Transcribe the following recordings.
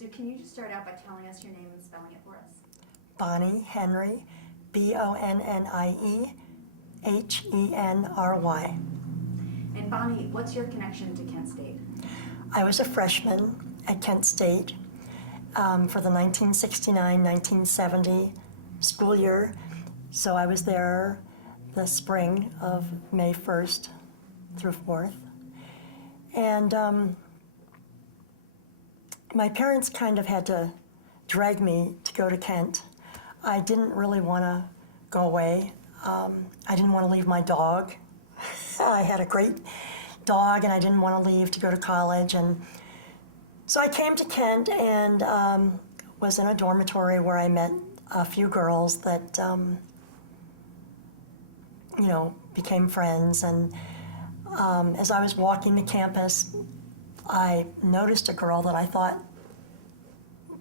So can you just start out by telling us your name and spelling it for us? Bonnie Henry, Bonniehenry. And Bonnie, what's your connection to Kent State? I was a freshman at Kent State for the 1969-1970 school year. So I was there the spring of May 1st through 4th. And my parents kind of had to drag me to go to Kent. I didn't really want to go away. I didn't want to leave my dog. I had a great dog and I didn't want to leave to go to college. And so I came to Kent and was in a dormitory where I met a few girls that, became friends. And as I was walking the campus, I noticed a girl that I thought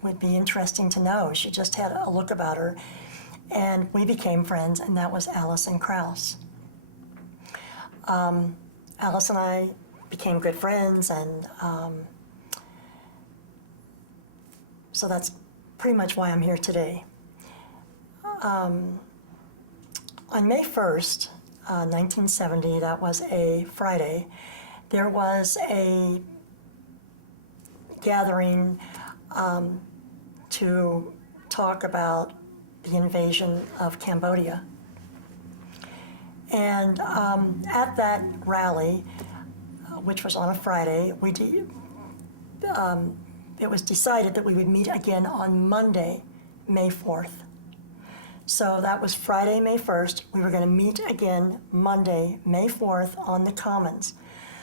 would be interesting to know. She just had a look about her. And we became friends, and that was Allison Krause. Alice and I became good friends, and so that's pretty much why I'm here today. On May 1st, 1970, that was a Friday, there was a gathering to talk about the invasion of Cambodia. And at that rally, which was on a Friday, it was decided that we would meet again on Monday, May 4th. So that was Friday, May 1st. We were going to meet again Monday, May 4th on the Commons.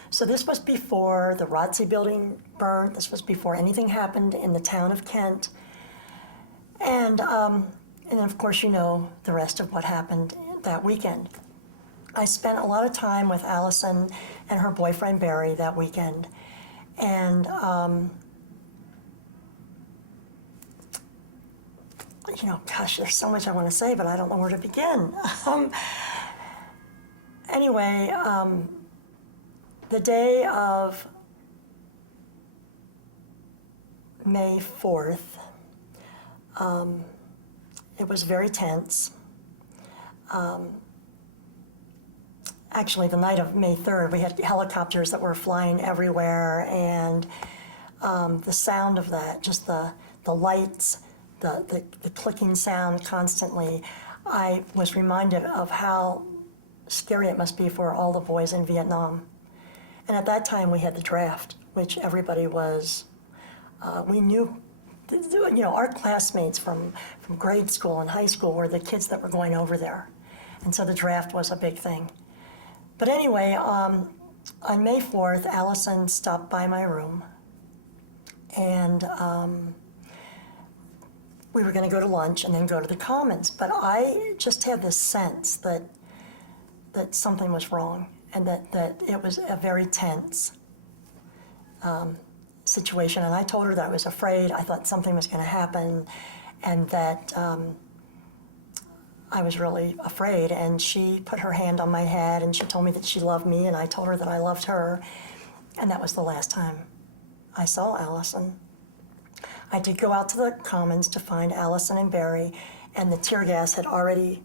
So this was before the ROTC building burned. This was before anything happened in the town of Kent. And of course, you know the rest of what happened that weekend. I spent a lot of time with Allison and her boyfriend Barry that weekend. And gosh, there's so much I want to say, but I don't know where to begin. Anyway, the day of May 4th, it was very tense. Actually, the night of May 3rd, we had helicopters that were flying everywhere, and the sound of that, just the lights, the clicking sound constantly, I was reminded of how scary it must be for all the boys in Vietnam. And at that time, we had the draft, which everybody was, we knew, our classmates from grade school and high school were the kids that were going over there. And so the draft was a big thing. But anyway, on May 4th, Allison stopped by my room, and we were going to go to lunch and then go to the Commons. But I just had this sense that something was wrong, and that it was a very tense situation. And I told her that I was afraid. I thought something was going to happen, and that I was really afraid. And she put her hand on my head, and she told me that she loved me, and I told her that I loved her. And that was the last time I saw Allison. I did go out to the Commons to find Allison and Barry, and the tear gas was already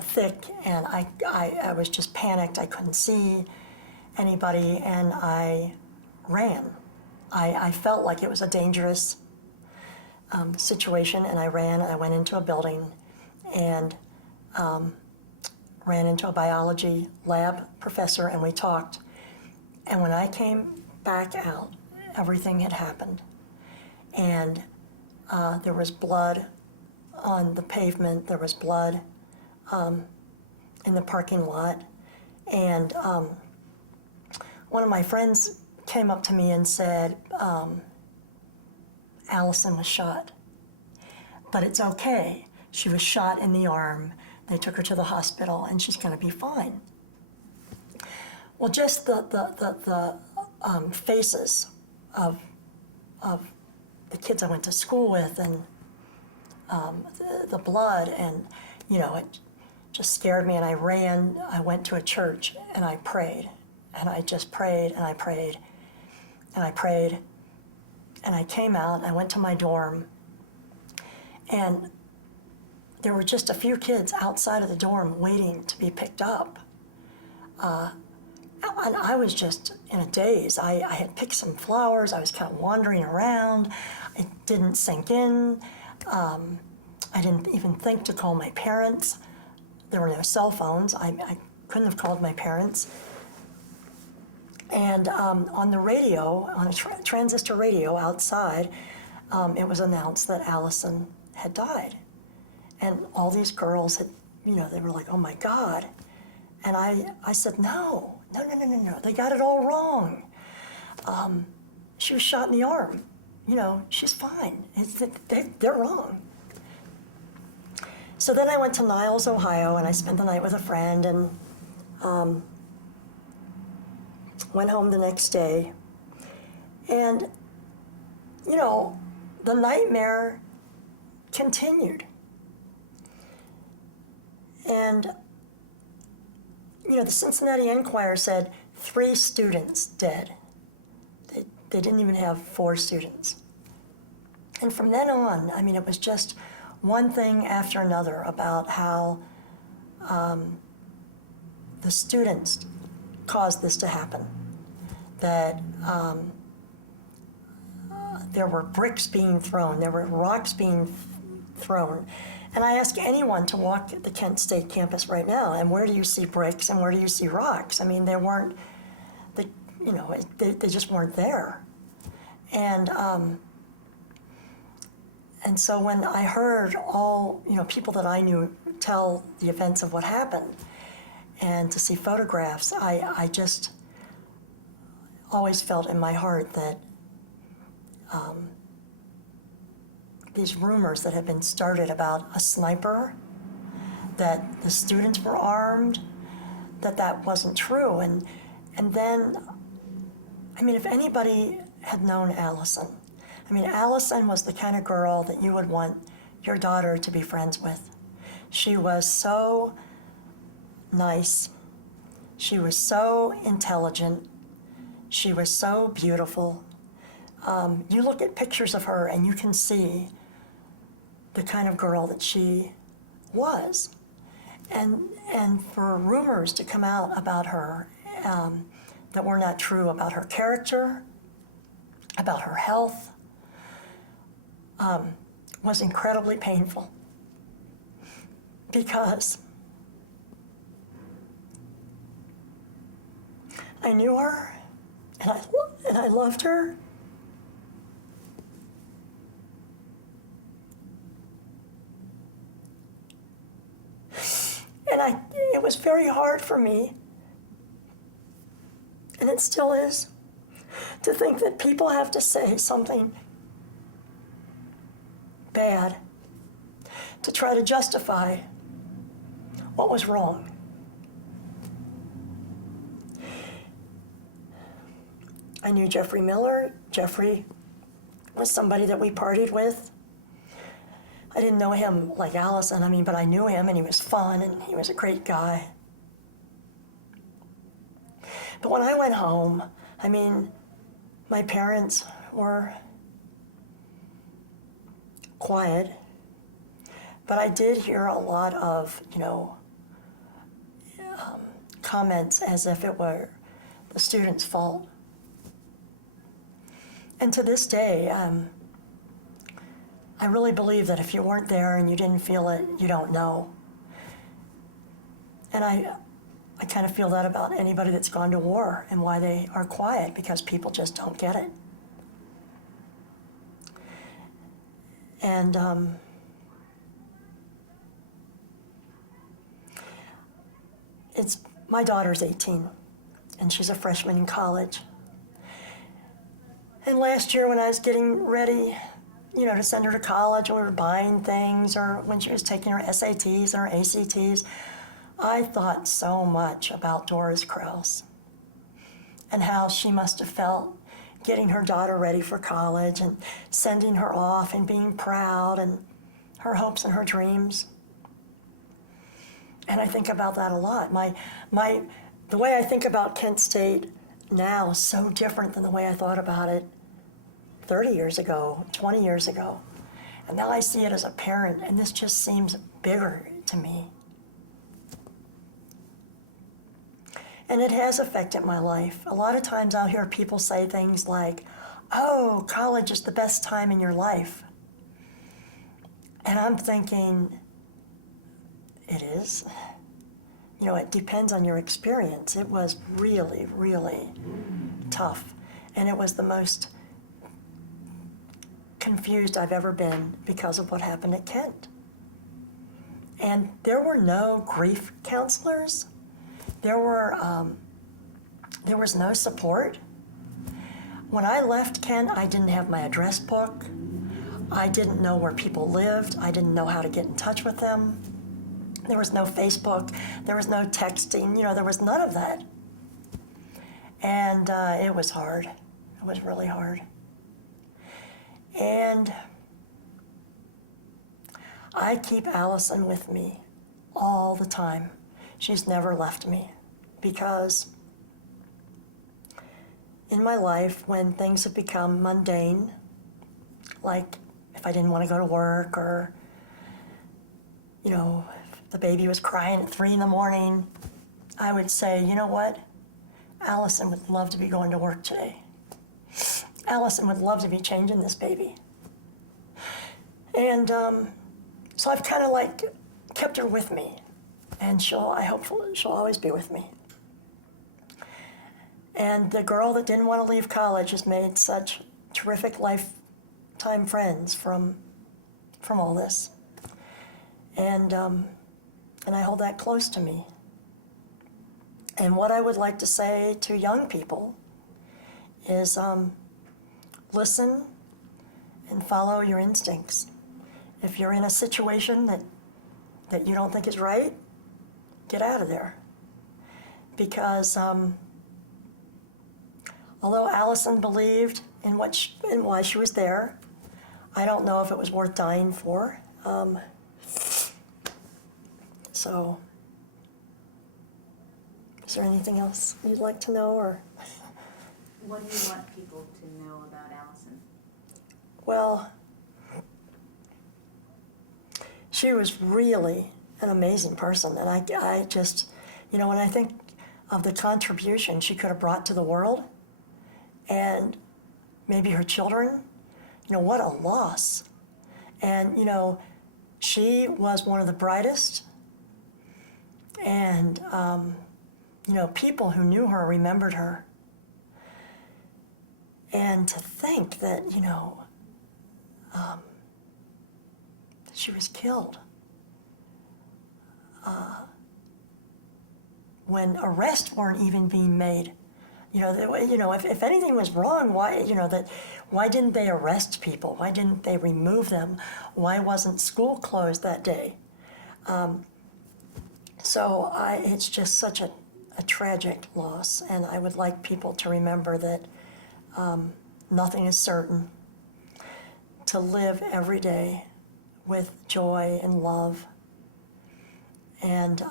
thick, and I was just panicked. I couldn't see anybody, and I ran. I felt like it was a dangerous situation, and I ran. I went into a building and ran into a biology lab professor, and we talked. And when I came back out, everything had happened. And there was blood on the pavement, there was blood in the parking lot. And one of my friends came up to me and said, Allison was shot, but it's okay. She was shot in the arm. They took her to the hospital, and she's going to be fine. Well, just the faces of the kids I went to school with, and the blood, and it just scared me. And I ran. I went to a church, and I prayed, and I just prayed, and I prayed, and I prayed. And I came out, I went to my dorm, and there were just a few kids outside of the dorm waiting to be picked up. And I was just in a daze. I had picked some flowers, I was kind of wandering around. It didn't sink in. I didn't even think to call my parents. There were no cell phones. I couldn't have called my parents. And on the radio, on a transistor radio outside, it was announced that Allison had died. And all these girls had, they were like, oh my God. And I said, no, they got it all wrong. She was shot in the arm. She's fine. They're wrong. So then I went to Niles, Ohio, and I spent the night with a friend, and went home the next day. And, the nightmare continued. And, the Cincinnati Enquirer said 3 students dead. They didn't even have 4 students. And from then on, it was just one thing after another about how the students caused this to happen. That there were bricks being thrown, there were rocks being thrown. And I ask anyone to walk the Kent State campus right now, and where do you see bricks and where do you see rocks? They weren't, they just weren't there. And so when I heard all, people that I knew tell the events of what happened, and to see photographs, I just always felt in my heart that these rumors that had been started about a sniper, that the students were armed, that wasn't true. And then, if anybody had known Allison, Allison was the kind of girl that you would want your daughter to be friends with. She was so nice. She was so intelligent. She was so beautiful. You look at pictures of her and you can see the kind of girl that she was. And for rumors to come out about her that were not true, about her character, about her health, was incredibly painful. Because I knew her, and I loved her. And it was very hard for me, and it still is, to think that people have to say something bad to try to justify what was wrong. I knew Jeffrey Miller. Jeffrey was somebody that we partied with. I didn't know him like Allison, but I knew him, and he was fun, and he was a great guy. But when I went home, my parents were quiet, but I did hear a lot of, comments as if it were the students' fault. And to this day, I really believe that if you weren't there and you didn't feel it, you don't know. And I kind of feel that about anybody that's gone to war and why they are quiet, because people just don't get it. And my daughter's 18, and she's a freshman in college. And last year when I was getting ready, to send her to college, or we were buying things, or when she was taking her SATs or ACTs, I thought so much about Doris Krause and how she must have felt getting her daughter ready for college and sending her off and being proud, and her hopes and her dreams. And I think about that a lot. The way I think about Kent State now is so different than the way I thought about it 30 years ago, 20 years ago. And now I see it as a parent, and this just seems bigger to me. And it has affected my life. A lot of times I'll hear people say things like, oh, college is the best time in your life. And I'm thinking, it is. You know, it depends on your experience. It was really, really tough. And it was the most confused I've ever been because of what happened at Kent. And there were no grief counselors. There was no support. When I left Kent, I didn't have my address book. I didn't know where people lived. I didn't know how to get in touch with them. There was no Facebook. There was no texting. You know, there was none of that. And it was hard. It was really hard. And I keep Allison with me all the time. She's never left me, because in my life, when things have become mundane, like if I didn't want to go to work, or, you know, if the baby was crying at 3 a.m, I would say, you know what? Allison would love to be going to work today. Allison would love to be changing this baby. And so I've kind of like kept her with me, and I hope she'll always be with me. And the girl that didn't want to leave college has made such terrific lifetime friends from all this. And I hold that close to me. And what I would like to say to young people is listen and follow your instincts. If you're in a situation that you don't think is right, get out of there. Because although Allison believed in why she was there, I don't know if it was worth dying for. So, is there anything else you'd like to know, or? What do you want people to know about Allison? Well, she was really an amazing person, and I just, you know, when I think of the contribution she could have brought to the world, and maybe her children, you know, what a loss. And, you know, she was one of the brightest, and, you know, people who knew her remembered her. And to think that, you know, she was killed when arrests weren't even being made. You know, if anything was wrong, why didn't they arrest people? Why didn't they remove them? Why wasn't school closed that day? So it's just such a tragic loss, and I would like people to remember that nothing is certain, to live every day with joy and love, and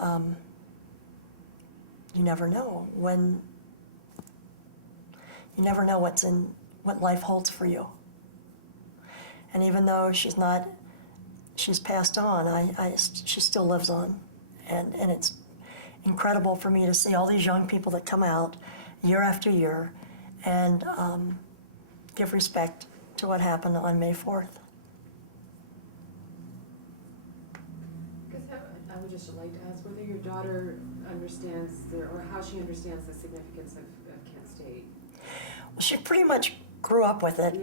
you never know what life holds for you. And even though she's passed on, she still lives on, and it's incredible for me to see all these young people that come out year after year and give respect to what happened on May 4th. I would just like to ask whether your daughter understands or how she understands the significance of Kent State. Well, she pretty much grew up with it.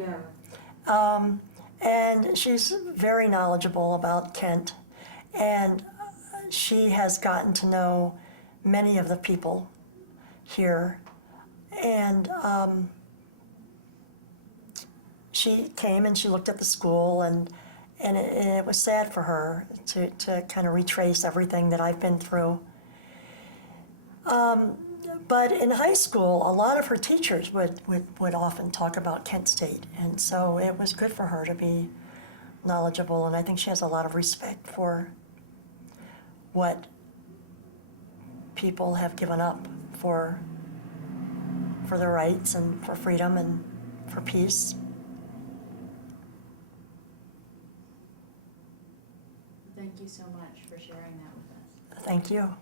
Yeah. And she's very knowledgeable about Kent, and she has gotten to know many of the people here, and she came and she looked at the school, and it was sad for her to kind of retrace everything that I've been through. But in high school, a lot of her teachers would often talk about Kent State, and so it was good for her to be knowledgeable, and I think she has a lot of respect for what people have given up for their rights and for freedom and for peace. Thank you so much for sharing that with us. Thank you.